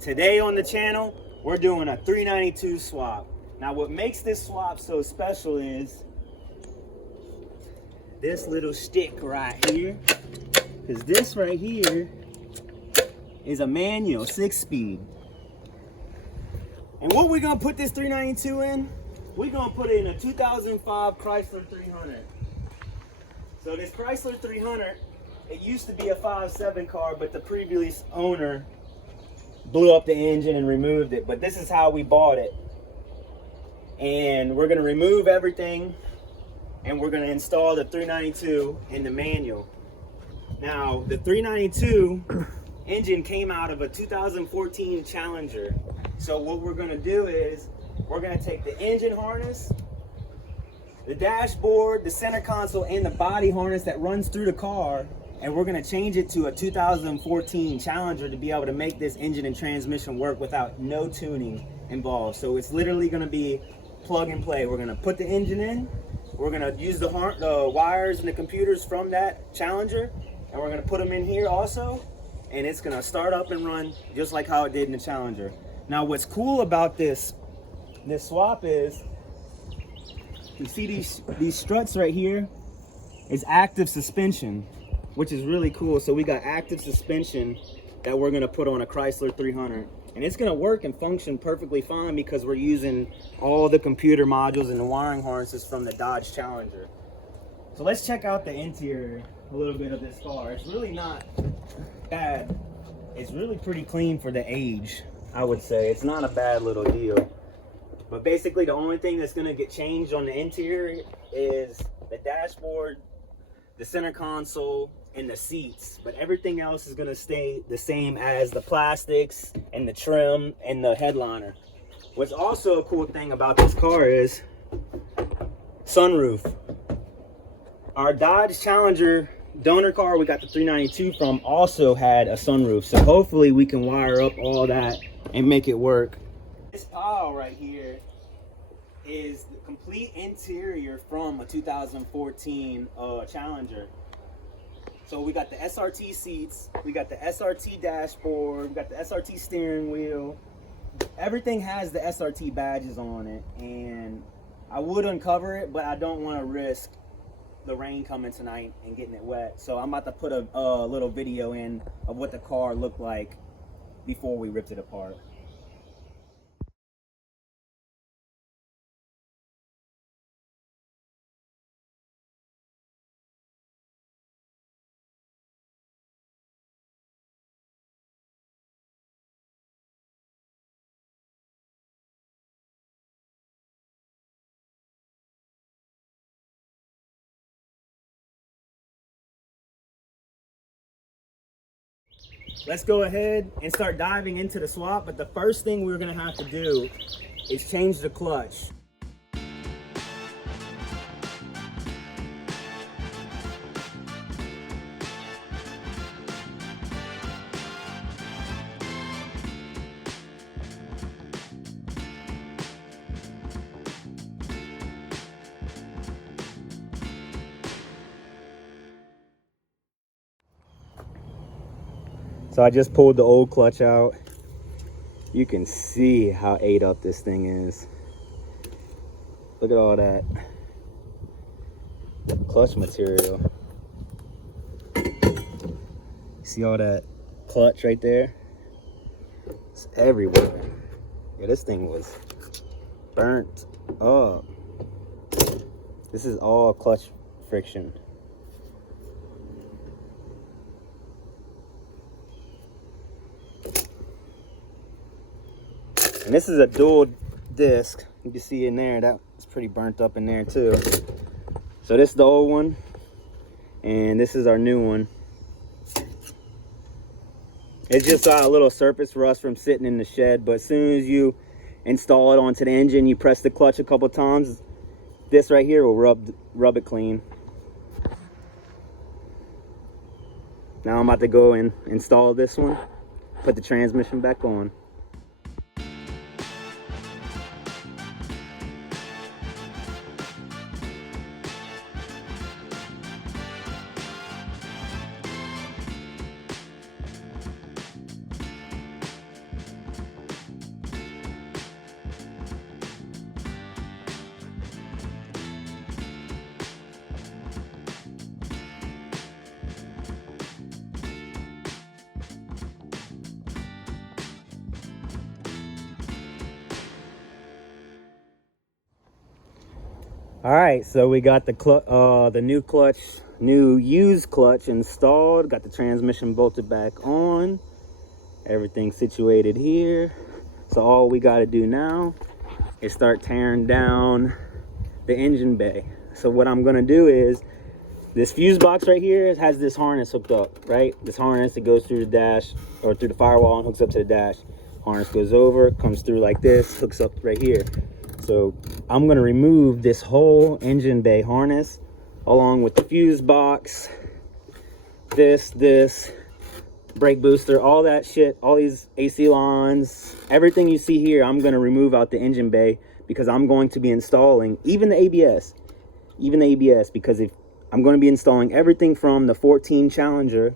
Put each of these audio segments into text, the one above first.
Today on the channel, we're doing a 392 swap. Now what makes this swap so special is this little stick right here. Because this right here is a manual 6-speed. And what we're gonna put this 392 in, we're gonna put it in a 2005 Chrysler 300. So this Chrysler 300, it used to be a 5.7 car, but the previous owner blew up the engine and removed it. But this is how we bought it. And we're gonna remove everything and we're gonna install the 392 in the manual. Now, the 392 engine came out of a 2014 Challenger. So what we're gonna do is, we're gonna take the engine harness, the dashboard, the center console, and the body harness that runs through the car, and we're gonna change it to a 2014 Challenger to be able to make this engine and transmission work without no tuning involved. So it's literally gonna be plug and play. We're gonna put the engine in, we're gonna use the wires and the computers from that Challenger, and we're gonna put them in here also, and it's gonna start up and run just like how it did in the Challenger. Now what's cool about this swap is, you see these struts right here is active suspension, which is really cool. So we got active suspension that we're gonna put on a Chrysler 300. And it's gonna work and function perfectly fine because we're using all the computer modules and the wiring harnesses from the Dodge Challenger. So let's check out the interior a little bit of this car. It's really not bad. It's really pretty clean for the age, I would say. It's not a bad little deal. But basically the only thing that's gonna get changed on the interior is the dashboard, the center console, and the seats. But everything else is gonna stay the same as the plastics and the trim and the headliner. What's also a cool thing about this car is sunroof. Our Dodge Challenger donor car we got the 392 from also had a sunroof. So hopefully we can wire up all that and make it work. This pile right here is the complete interior from a 2014 Challenger. So we got the SRT seats, we got the SRT dashboard, we got the SRT steering wheel. Everything has the SRT badges on it, and I would uncover it, but I don't want to risk the rain coming tonight and getting it wet. So I'm about to put a little video in of what the car looked like before we ripped it apart. Let's go ahead and start diving into the swap, but the first thing we're gonna have to do is change the clutch. So I just pulled the old clutch out. You can see how ate up this thing is. Look at all that clutch material. See all that clutch right there? It's everywhere. Yeah, this thing was burnt up. This is all clutch friction. And this is a dual disc. You can see in there, that's pretty burnt up in there too. So this is the old one, and this is our new one. It's just a little surface rust from sitting in the shed, but as soon as you install it onto the engine, you press the clutch a couple times, this right here will rub it clean. Now I'm about to go and install this one, put the transmission back on. All right, so we got the new used clutch installed. Got the transmission bolted back on. Everything situated here. So all we got to do now is start tearing down the engine bay. So what I'm gonna do is, this fuse box right here has this harness hooked up, right? This harness that goes through the dash or through the firewall and hooks up to the dash. Harness goes over, comes through like this, hooks up right here. So I'm gonna remove this whole engine bay harness along with the fuse box, this brake booster, all that shit, all these AC lines, everything you see here, I'm gonna remove out the engine bay because I'm going to be installing even the ABS, because if I'm going to be installing everything from the 14 Challenger.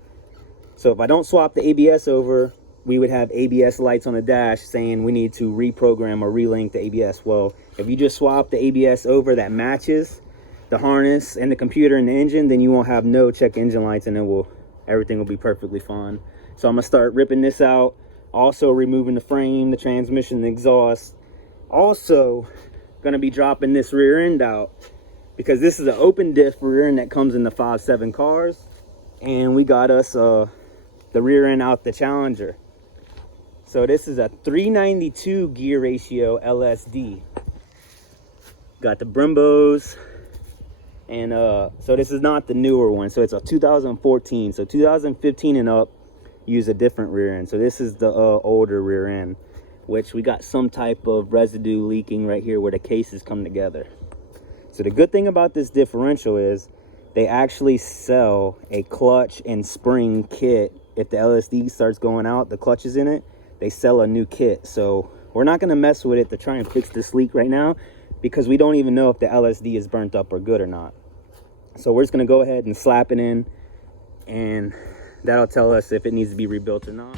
So if I don't swap the ABS over, we would have ABS lights on the dash saying we need to reprogram or relink the ABS. Well, if you just swap the ABS over that matches the harness and the computer and the engine, then you won't have no check engine lights, and everything will be perfectly fine. So I'm gonna start ripping this out, also removing the frame, the transmission, the exhaust. Also gonna be dropping this rear end out, because this is an open diff rear end that comes in the 5.7 cars, and we got us the rear end out the Challenger. So this is a 392 gear ratio LSD. Got the Brimbos, and so this is not the newer one. So it's a 2014. So 2015 and up use a different rear end. So this is the older rear end, which we got some type of residue leaking right here where the cases come together. So the good thing about this differential is they actually sell a clutch and spring kit. If the LSD starts going out, the clutch is in it, they sell a new kit. So we're not gonna mess with it to try and fix this leak right now, because we don't even know if the LSD is burnt up or good or not. So we're just gonna go ahead and slap it in, and that'll tell us if it needs to be rebuilt or not.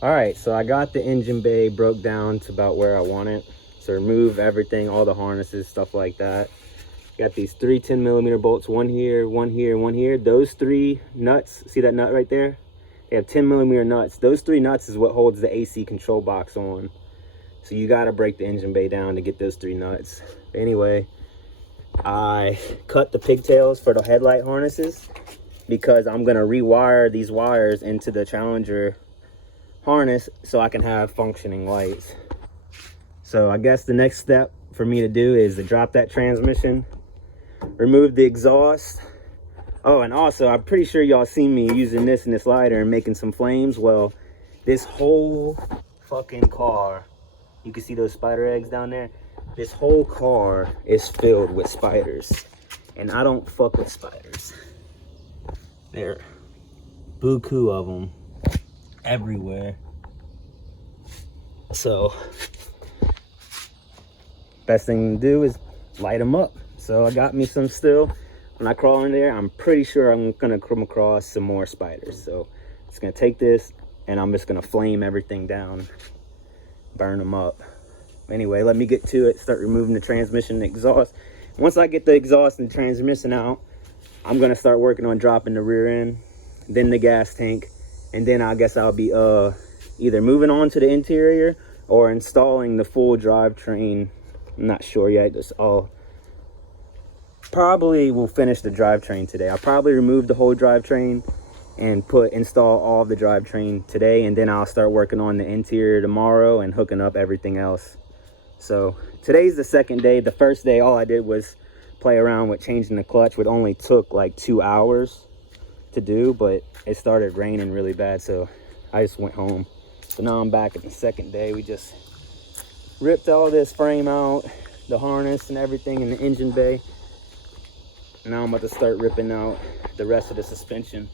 All right, so I got the engine bay broke down to about where I want it. So remove everything, all the harnesses, stuff like that. Got these 3 10mm bolts, one here, one here, one here. Those 3 nuts, see that nut right there? They have 10mm nuts. Those 3 nuts is what holds the AC control box on. So you gotta break the engine bay down to get those 3 nuts. Anyway, I cut the pigtails for the headlight harnesses because I'm gonna rewire these wires into the Challenger harness so I can have functioning lights. So I guess the next step for me to do is to drop that transmission, remove the exhaust. Oh, and also I'm pretty sure y'all seen me using this and this lighter and making some flames. Well, this whole fucking car, you can see those spider eggs down there. This whole car is filled with spiders, and I don't fuck with spiders. There buku of them everywhere. So best thing to do is light them up. So I got me some still. When I crawl in there, I'm pretty sure I'm gonna come across some more spiders. So it's gonna take this and I'm just gonna flame everything down, burn them up. Anyway, let me get to it, start removing the transmission and exhaust. Once I get the exhaust and the transmission out, I'm gonna start working on dropping the rear end, then the gas tank, and then I guess I'll be either moving on to the interior or installing the full drivetrain. I'm not sure yet. Probably will finish the drivetrain today. I'll probably remove the whole drivetrain and install all the drivetrain today, and then I'll start working on the interior tomorrow and hooking up everything else. So today's the second day. The first day, all I did was play around with changing the clutch, which only took like 2 hours to do, but it started raining really bad, so I just went home. So now I'm back at the second day. We just ripped all this frame out, the harness and everything in the engine bay. Now I'm about to start ripping out the rest of the suspension.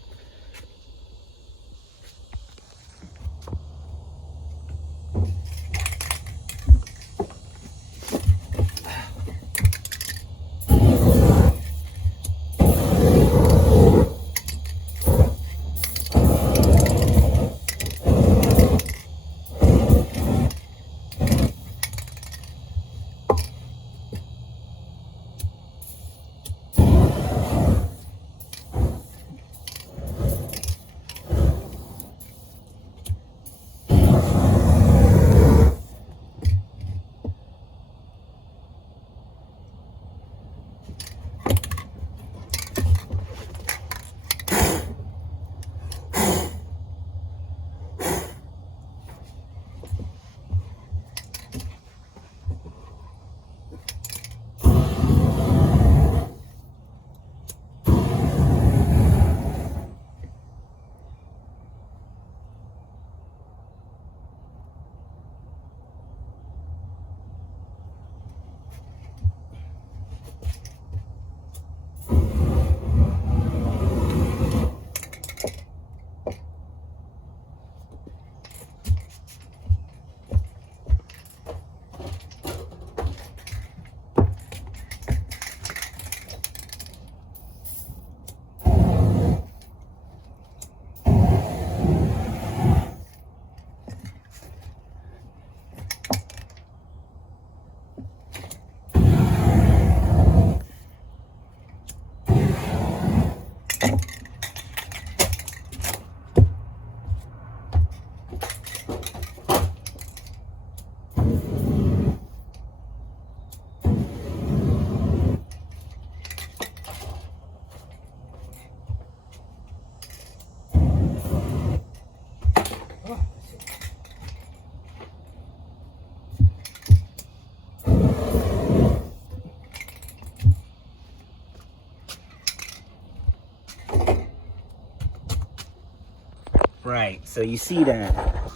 Right, so you see that.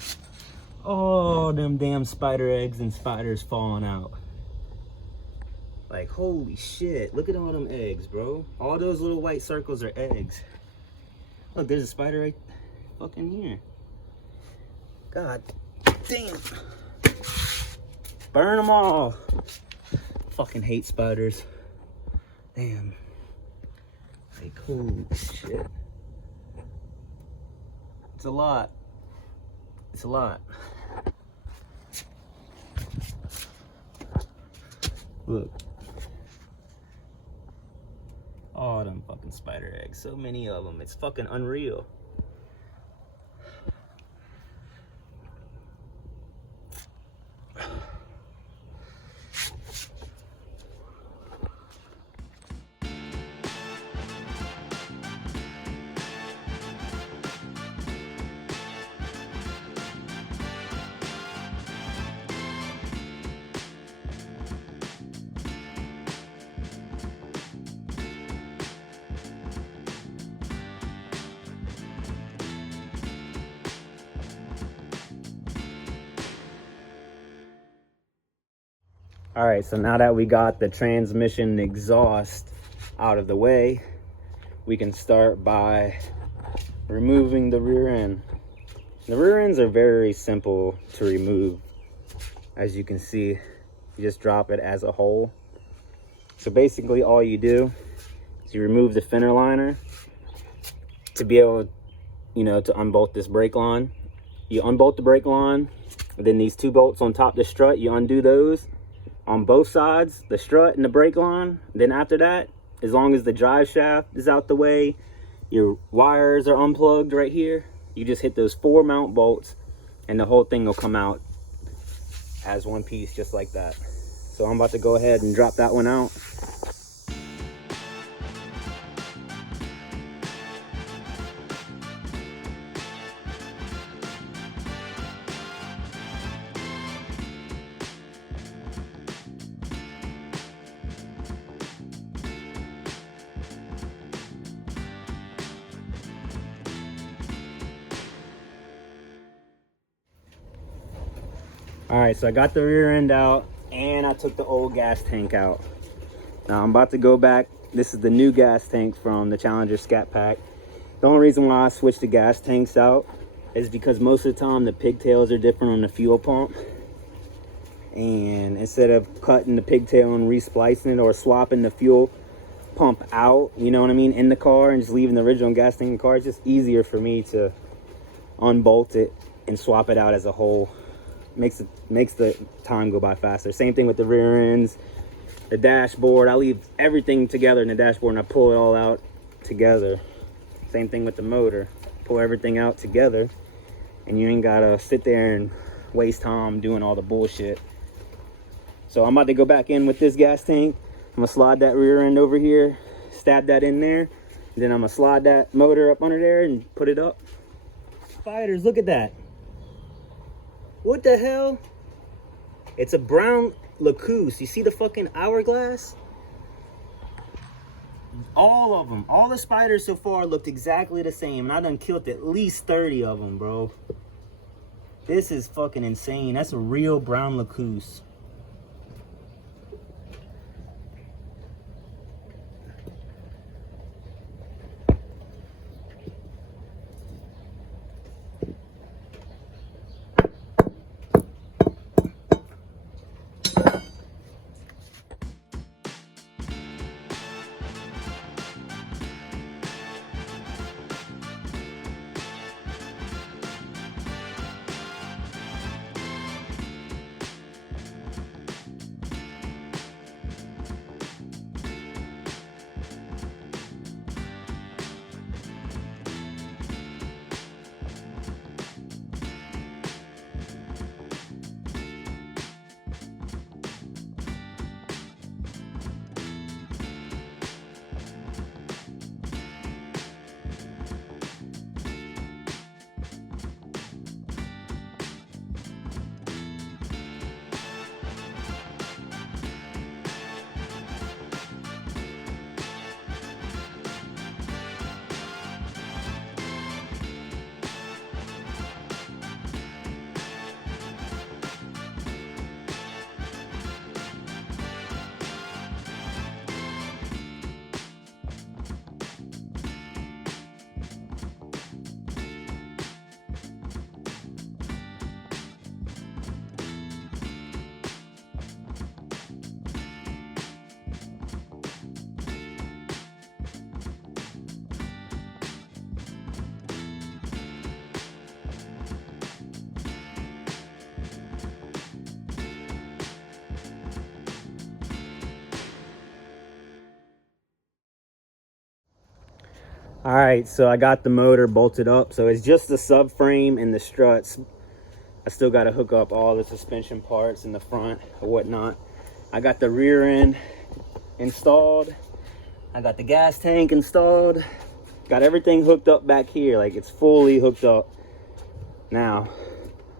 Oh, them damn spider eggs and spiders falling out. Like, holy shit, look at all them eggs, bro. All those little white circles are eggs. Look, there's a spider right fucking here. God damn. Burn them all. Fucking hate spiders. Damn. Like, holy shit. It's a lot. It's a lot. Look. Oh, them fucking spider eggs. So many of them. It's fucking unreal. All right, so now that we got the transmission exhaust out of the way, we can start by removing the rear end. The rear ends are very simple to remove. As you can see, you just drop it as a whole. So basically all you do is you remove the fender liner to be able, you know, to unbolt this brake line. You unbolt the brake line, and then these two bolts on top of the strut, you undo those on both sides, the strut and the brake line. Then after that, as long as the drive shaft is out the way, your wires are unplugged right here, you just hit those 4 mount bolts and the whole thing will come out as one piece, just like that. So I'm about to go ahead and drop that one out. All right, so I got the rear end out and I took the old gas tank out. Now I'm about to go back. This is the new gas tank from the Challenger Scat Pack. The only reason why I switched the gas tanks out is because most of the time the pigtails are different on the fuel pump. And instead of cutting the pigtail and resplicing it or swapping the fuel pump out, you know what I mean, in the car and just leaving the original gas tank in the car, it's just easier for me to unbolt it and swap it out as a whole. Makes the time go by faster. Same thing with the rear ends, the dashboard. I leave everything together in the dashboard and I pull it all out together. Same thing with the motor. Pull everything out together and you ain't gotta sit there and waste time doing all the bullshit. So I'm about to go back in with this gas tank. I'm gonna slide that rear end over here, stab that in there, and then I'm gonna slide that motor up under there and put it up. Spiders, look at that. What the hell? It's a brown Lacuse. You see the fucking hourglass? All of them. All the spiders so far looked exactly the same. And I done killed at least 30 of them, bro. This is fucking insane. That's a real brown Lacuse. All right, so I got the motor bolted up. So it's just the subframe and the struts. I still got to hook up all the suspension parts in the front or whatnot. I got the rear end installed. I got the gas tank installed. Got everything hooked up back here. Like, it's fully hooked up. Now,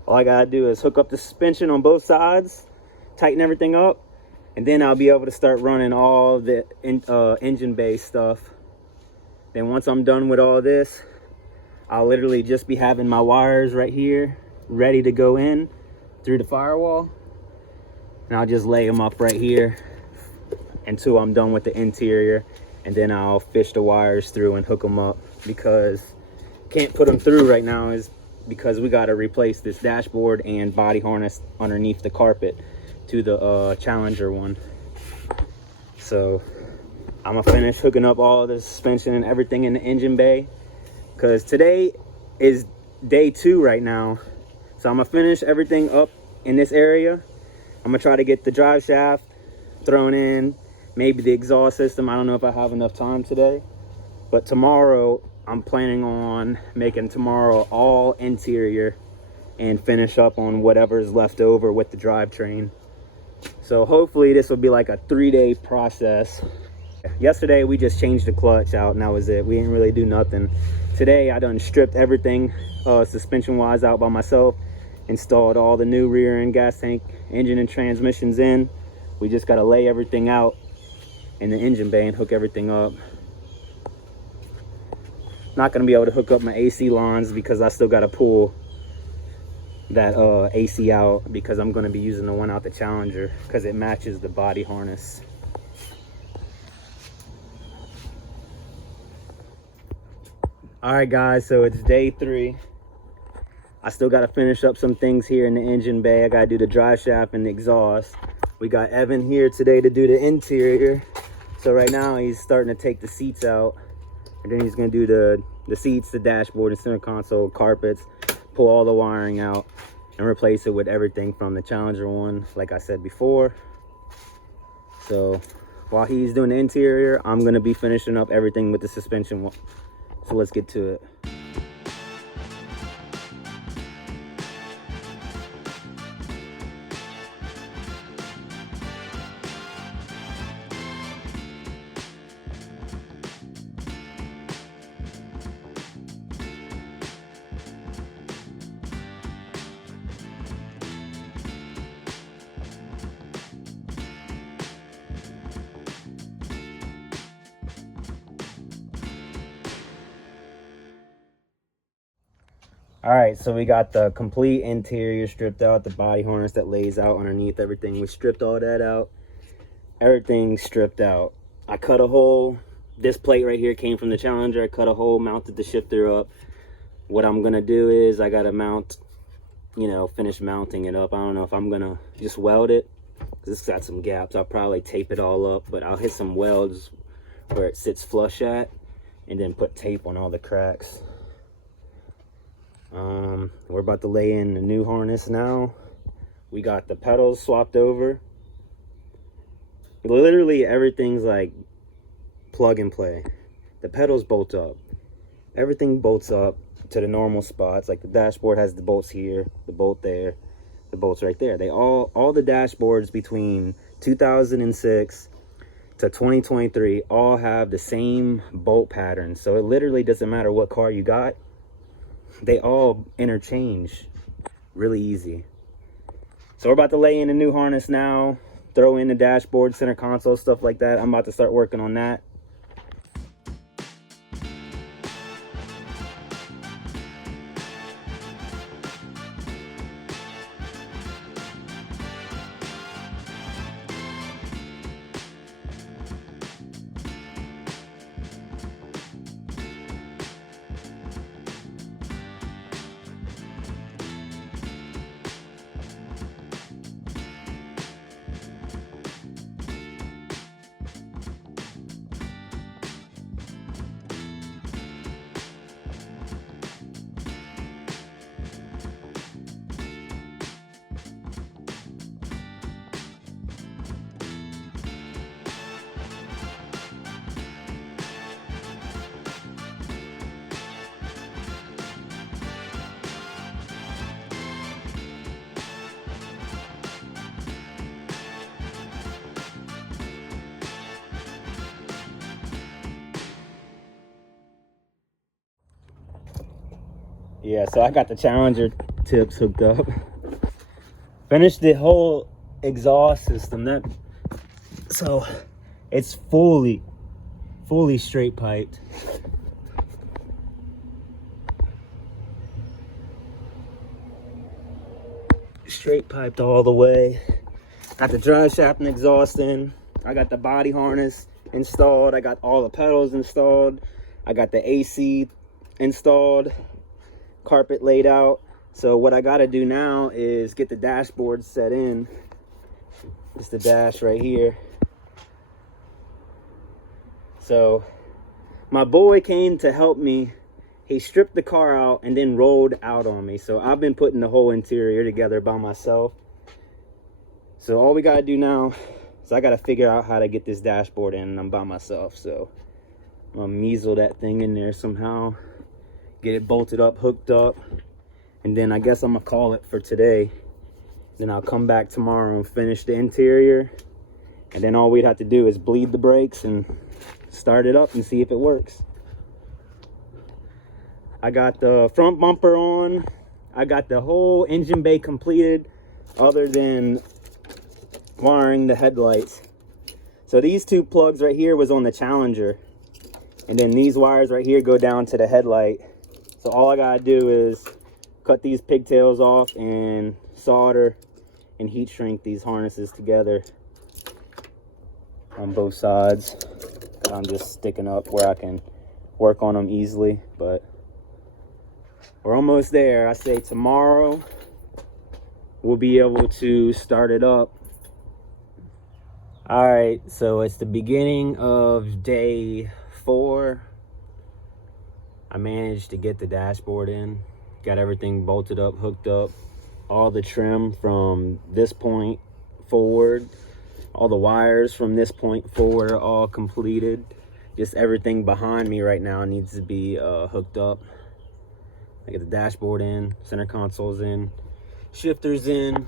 all I got to do is hook up the suspension on both sides, tighten everything up, and then I'll be able to start running all the engine bay stuff. Then once I'm done with all this, I'll literally just be having my wires right here ready to go in through the firewall. and I'll just lay them up right here until I'm done with the interior, and then I'll fish the wires through and hook them up, because can't put them through right now is because we got to replace this dashboard and body harness underneath the carpet to the Challenger one. So I'm gonna finish hooking up all the suspension and everything in the engine bay, because today is day 2 right now. So I'm gonna finish everything up in this area. I'm gonna try to get the drive shaft thrown in, maybe the exhaust system. I don't know if I have enough time today, but tomorrow I'm planning on making tomorrow all interior and finish up on whatever's left over with the drivetrain. So hopefully this will be like a 3-day process. Yesterday we just changed the clutch out and that was it. We didn't really do nothing. Today I done stripped everything suspension wise out by myself, installed all the new rear end gas tank, engine and transmissions in. We just got to lay everything out in the engine bay and hook everything up. Not going to be able to hook up my AC lines because I still got to pull that AC out, because I'm going to be using the one out the Challenger because it matches the body harness. All right guys, so it's day 3. I still got to finish up some things here in the engine bay. I got to do the drive shaft and the exhaust. We got Evan here today to do the interior. So right now he's starting to take the seats out, and then he's going to do the seats, the dashboard, and center console, carpets, pull all the wiring out and replace it with everything from the Challenger one, like I said before. So while he's doing the interior, I'm going to be finishing up everything with the suspension. So let's get to it. All right, so we got the complete interior stripped out, the body harness that lays out underneath everything. We stripped all that out. Everything stripped out. I cut a hole. This plate right here came from the Challenger. I cut a hole, mounted the shifter up. What I'm gonna do is I gotta mount, finish mounting it up. I don't know if I'm gonna just weld it, because it's got some gaps. I'll probably tape it all up, but I'll hit some welds where it sits flush at, and then put tape on all the cracks. We're about to lay in the new harness now. We got the pedals swapped over. Literally everything's like plug and play. The pedals bolt up. Everything bolts up to the normal spots. Like the dashboard has the bolts here, the bolt there, the bolts right there. They all the dashboards between 2006 to 2023 all have the same bolt pattern. So it literally doesn't matter what car you got. They all interchange really easy. So we're about to lay in a new harness now, throw in the dashboard, center console, stuff like that. I'm about to start working on that. Yeah, so I got the Challenger tips hooked up. Finished the whole exhaust system. So it's fully straight piped. Straight piped all the way. Got the drive shaft and exhaust in. I got the body harness installed. I got all the pedals installed. I got the AC installed. Carpet laid out. So what I got to do now is get the dashboard set in. It's the dash right here. So my boy came to help me. He stripped the car out and then rolled out on me. So I've been putting the whole interior together by myself. So all we got to do now is I got to figure out how to get this dashboard in, and I'm by myself. So I'm going to measle that thing in there somehow. Get it bolted up, hooked up. And then I guess I'm going to call it for today. Then I'll come back tomorrow and finish the interior. And then all we'd have to do is bleed the brakes and start it up and see if it works. I got the front bumper on. I got the whole engine bay completed other than wiring the headlights. So these two plugs right here was on the Challenger. And then these wires right here go down to the headlight. So all I gotta do is cut these pigtails off and solder and heat shrink these harnesses together on both sides. I'm just sticking up where I can work on them easily, but we're almost there. I say tomorrow we'll be able to start it up. All right, so it's the beginning of day 4. I managed to get the dashboard in, got everything bolted up, hooked up, all the trim from this point forward, all the wires from this point forward are all completed. Just everything behind me right now needs to be hooked up. I get the dashboard in, center console's in, shifters in.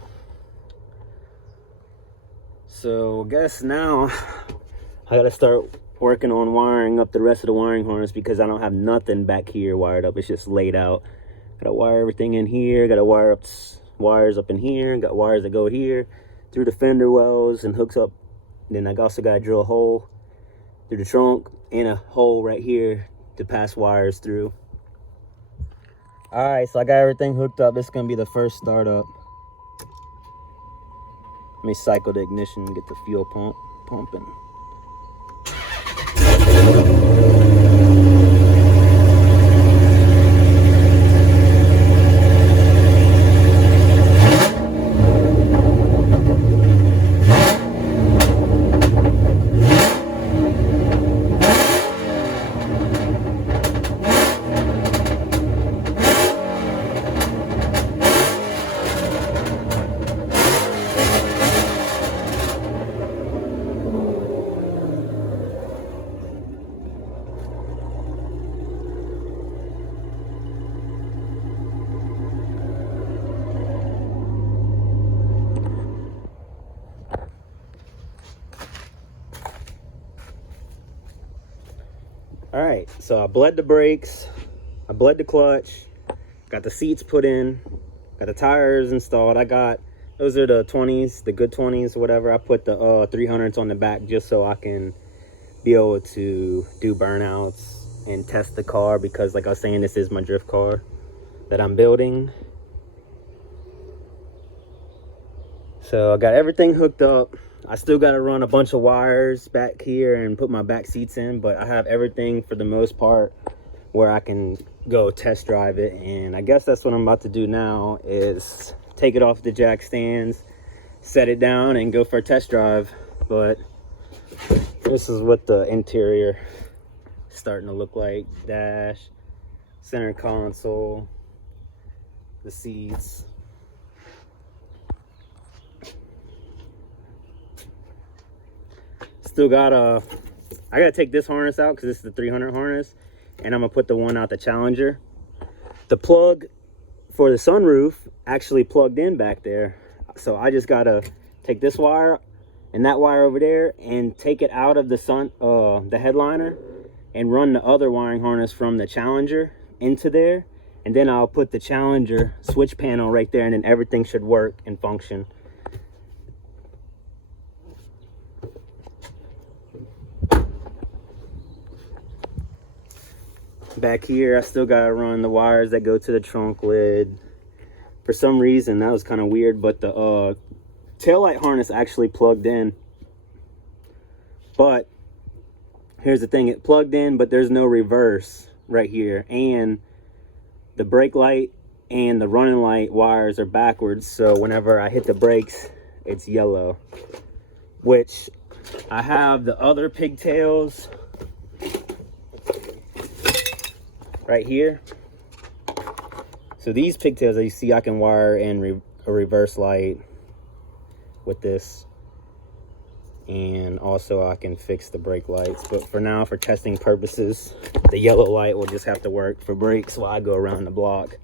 So I guess now I gotta start working on wiring up the rest of the wiring harness because I don't have nothing back here wired up. It's just laid out. Gotta wire everything in here, gotta wire up wires up in here, got wires that go here through the fender wells and hooks up. Then I also gotta drill a hole through the trunk and a hole right here to pass wires through. All right, so I got everything hooked up. This is gonna be the first startup. Let me cycle the ignition and get the fuel pump pumping. All right, so I bled the brakes, I bled the clutch, got the seats put in, got the tires installed. Those are the 20s, the good 20s, whatever. I put the 300s on the back just so I can be able to do burnouts and test the car because, like I was saying, this is my drift car that I'm building. So I got everything hooked up. I still got to run a bunch of wires back here and put my back seats in, but I have everything for the most part where I can go test drive it. And I guess that's what I'm about to do now is take it off the jack stands, set it down, and go for a test drive. But this is what the interior is starting to look like. Dash, center console, the seats. Still got I gotta take this harness out because this is the 300 harness, and I'm gonna put the one out the Challenger. The plug for the sunroof actually plugged in back there, so I just gotta take this wire and that wire over there and take it out of the headliner and run the other wiring harness from the Challenger into there, and then I'll put the Challenger switch panel right there, and then everything should work and function. Back here I still gotta run the wires that go to the trunk lid. For some reason that was kind of weird, but the taillight harness actually plugged in, but here's the thing, it plugged in, but there's no reverse right here, and the brake light and the running light wires are backwards, so whenever I hit the brakes, it's yellow. Which I have the other pigtails right here. So these pigtails, as you see, I can wire in a reverse light with this, and also I can fix the brake lights. But for now, for testing purposes, the yellow light will just have to work for brakes while I go around the block.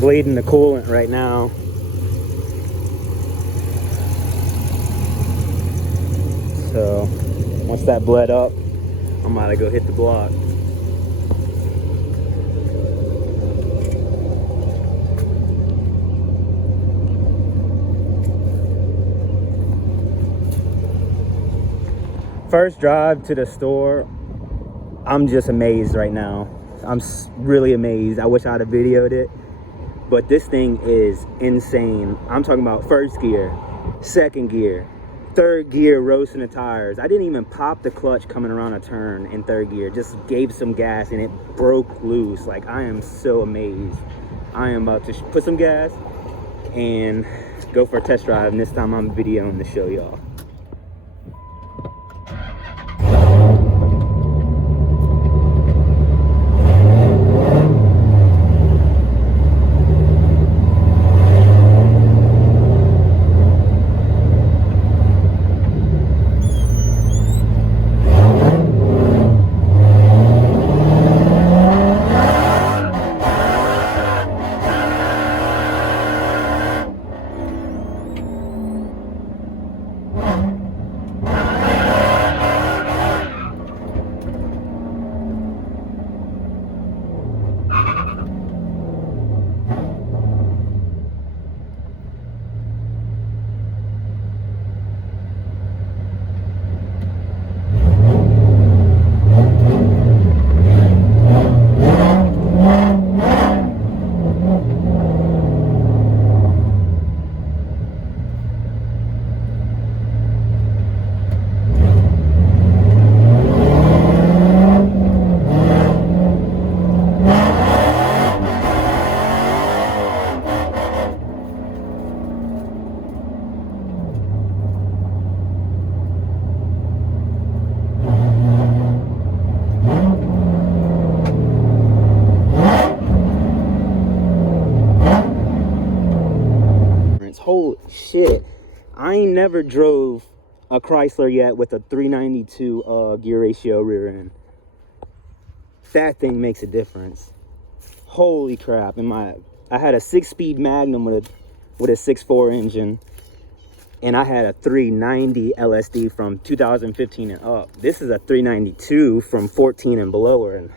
Bleeding the coolant right now. So once that bled up, I'm about to go hit the block. First drive to the store, I'm just amazed right now. I'm really amazed. I wish I'd have videoed it. But this thing is insane. I'm talking about first gear, second gear, third gear, roasting the tires. I didn't even pop the clutch coming around a turn in third gear. Just gave some gas and it broke loose. Like, I am so amazed. I am about to put some gas and go for a test drive. And this time I'm videoing to show y'all. Holy shit, I ain't never drove a Chrysler yet with a 392 gear ratio rear end. That thing makes a difference. Holy crap. I had a 6-speed Magnum with a 6.4 engine, and I had a 390 LSD from 2015 and up. This is a 392 from 14 and below, and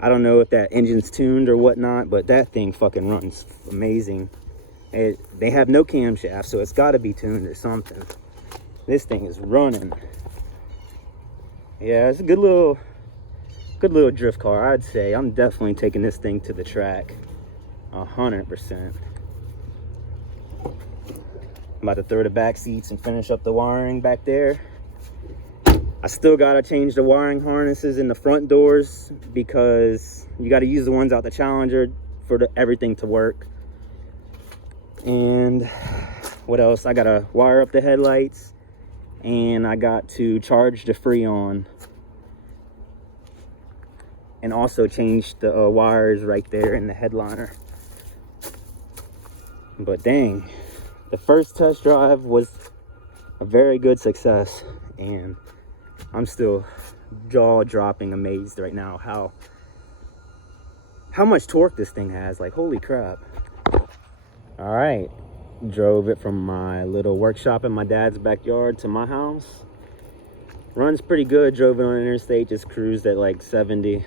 I don't know if that engine's tuned or whatnot, but that thing fucking runs amazing. They have no camshaft, so it's got to be tuned or something. This thing is running. Yeah, it's a good Good little drift car, I'd say. I'm definitely taking this thing to the track 100%. I'm about to throw the back seats and finish up the wiring back there. I still gotta change the wiring harnesses in the front doors because you gotta use the ones out the Challenger for everything to work. And what else? I gotta wire up the headlights, and I got to charge the Freon, and also change the wires right there in the headliner. But dang, the first test drive was a very good success, and I'm still jaw-dropping amazed right now how much torque this thing has. Like, holy crap. All right, drove it from my little workshop in my dad's backyard to my house. Runs pretty good. Drove it on the interstate, just cruised at like 70.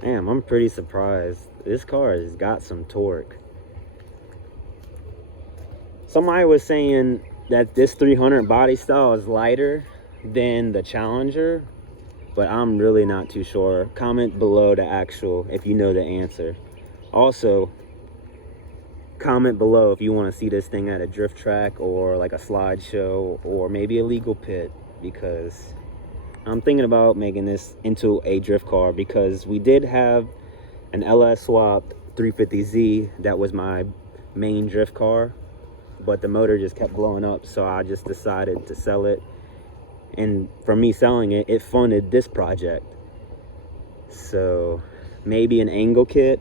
Damn, I'm pretty surprised. This car has got some torque. Somebody was saying that this 300 body style is lighter than the Challenger, but I'm really not too sure. Comment below the actual if you know the answer. Also, comment below if you want to see this thing at a drift track or like a slideshow or maybe a legal pit, because I'm thinking about making this into a drift car, because we did have an LS swapped 350Z that was my main drift car, but the motor just kept blowing up, so I just decided to sell it. And from me selling it, it funded this project. So maybe an angle kit,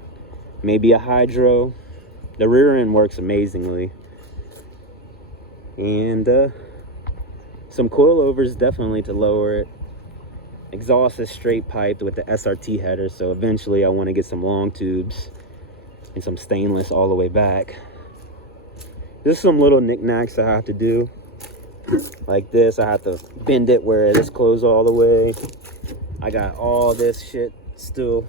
maybe a hydro. The rear end works amazingly, and some coilovers definitely to lower it. Exhaust is straight piped with the SRT header, so eventually I want to get some long tubes and some stainless all the way back. There's some little knickknacks I have to do, like this. I have to bend it where this closes all the way. I got all this shit still.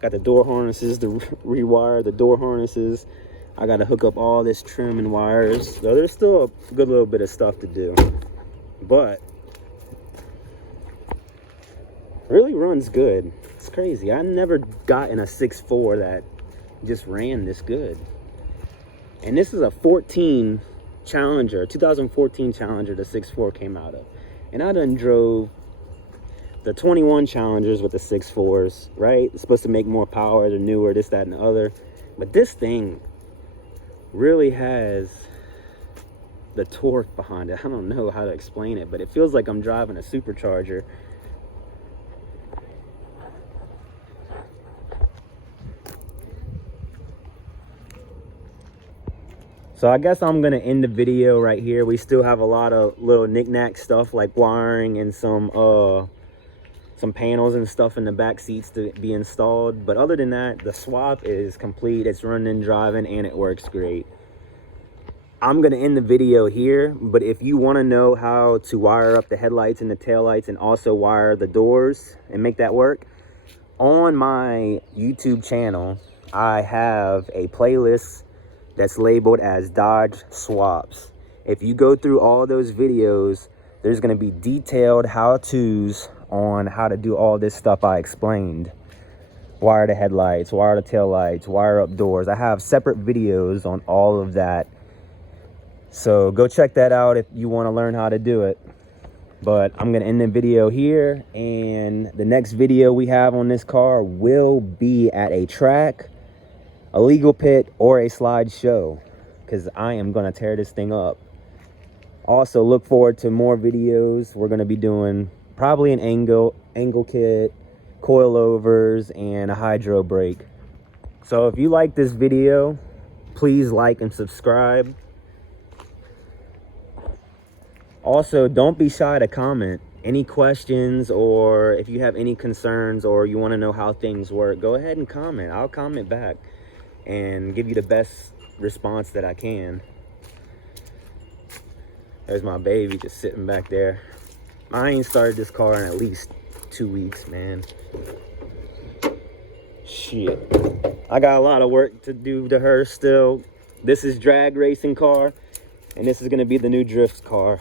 Got the door harnesses to rewire the door harnesses. I got to hook up all this trim and wires. So there's still a good little bit of stuff to do, but really runs good. It's crazy. I never gotten a 6.4 that just ran this good. And this is a 14 Challenger, 2014 Challenger the 6.4 came out of. And I done drove the 21 Challengers with the 6.4s, right? It's supposed to make more power, they're newer, this, that, and the other. But this thing really has the torque behind it. I don't know how to explain it, but it feels like I'm driving a supercharger. So I guess I'm gonna end the video right here. We still have a lot of little knick-knack stuff like wiring and some panels and stuff in the back seats to be installed. But other than that, the swap is complete. It's running and driving, and it works great. I'm gonna end the video here, but if you wanna know how to wire up the headlights and the taillights and also wire the doors and make that work, on my YouTube channel, I have a playlist that's labeled as Dodge Swaps. If you go through all those videos, there's gonna be detailed how-tos on how to do all this stuff I explained. Wire the headlights, wire the taillights, wire up doors. I have separate videos on all of that. So go check that out if you wanna learn how to do it. But I'm gonna end the video here, and the next video we have on this car will be at a track, a legal pit, or a slideshow, because I am gonna tear this thing up. Also look forward to more videos. We're gonna be doing probably an angle kit, coilovers, and a hydro brake. So if you like this video, please like and subscribe. Also, don't be shy to comment any questions, or if you have any concerns or you want to know how things work, go ahead and comment. I'll comment back and give you the best response that I can. There's my baby just sitting back there. I ain't started this car in at least 2 weeks, man. Shit. I got a lot of work to do to her still. This is drag racing car, and this is gonna be the new drift car.